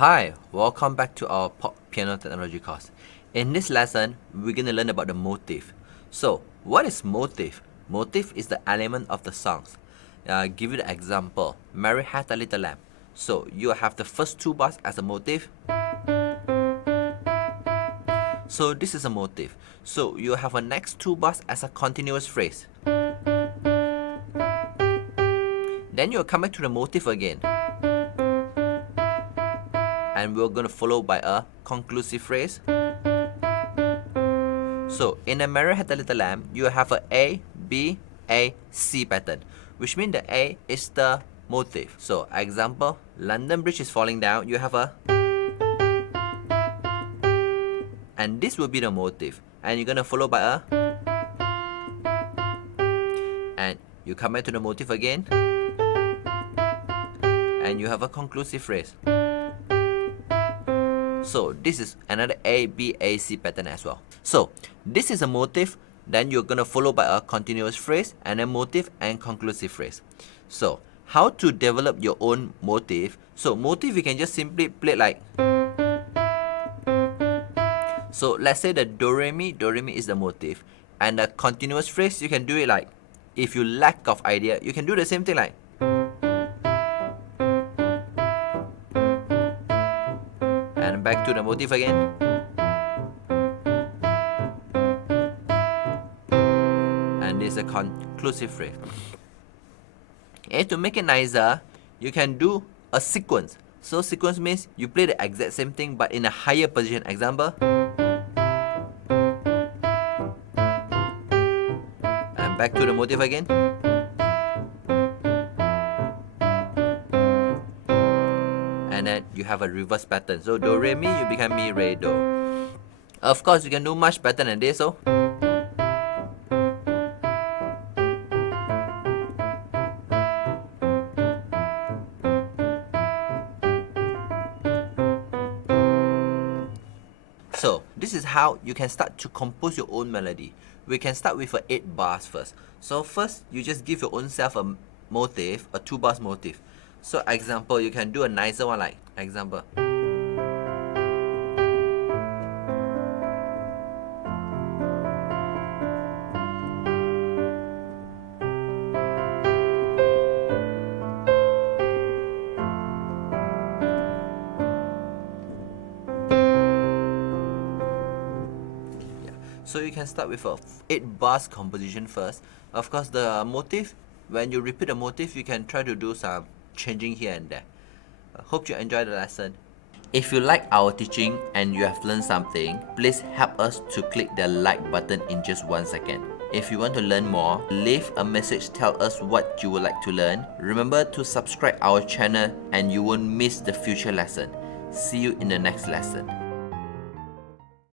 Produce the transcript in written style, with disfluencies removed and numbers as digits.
Hi, welcome back to our piano technology course. In this lesson, we're going to learn about the motif. So, what is motif? Motif is the element of the songs. Give you the example. Mary had a little lamb. So, you have the first two bars as a motif. So, this is a motif. So, you have a next two bars as a continuous phrase. Then you'll come back to the motif again. And we're going to follow by a conclusive phrase. So in a Mary Had a Little Lamb, you have a A, B, A, C pattern, which means the A is the motif. So example, London Bridge is falling down, you have a, and this will be the motif, and you're going to follow by a, and you come back to the motif again, and you have a conclusive phrase. So this is another A, B, A, C pattern as well. So this is a motif, then you're gonna follow by a continuous phrase and a motif and conclusive phrase. So how to develop your own motif? So motif you can just simply play like. So let's say the do re mi is the motif, and the continuous phrase you can do it like. If you lack of idea, you can do the same thing like. And back to the motif again. And this is a conclusive phrase. And to make it nicer, you can do a sequence. So sequence means you play the exact same thing but in a higher position. Example. And back to the motif again. And then you have a reverse pattern. So do re mi, you become mi re do. Of course, you can do much better than this. So this is how you can start to compose your own melody. We can start with 8 bars first. So first, you just give your own self a motif, a 2 bars motif. So example, you can do a nicer one like example. So you can start with a 8 bars composition first. Of course, the motif, when you repeat the motif, you can try to do some changing here and there. Hope you enjoyed the lesson. If you like our teaching and you have learned something, please help us to click the like button in just 1 second. If you want to learn more, leave a message, tell us what you would like to learn. Remember to subscribe our channel and you won't miss the future lesson. See you in the next lesson.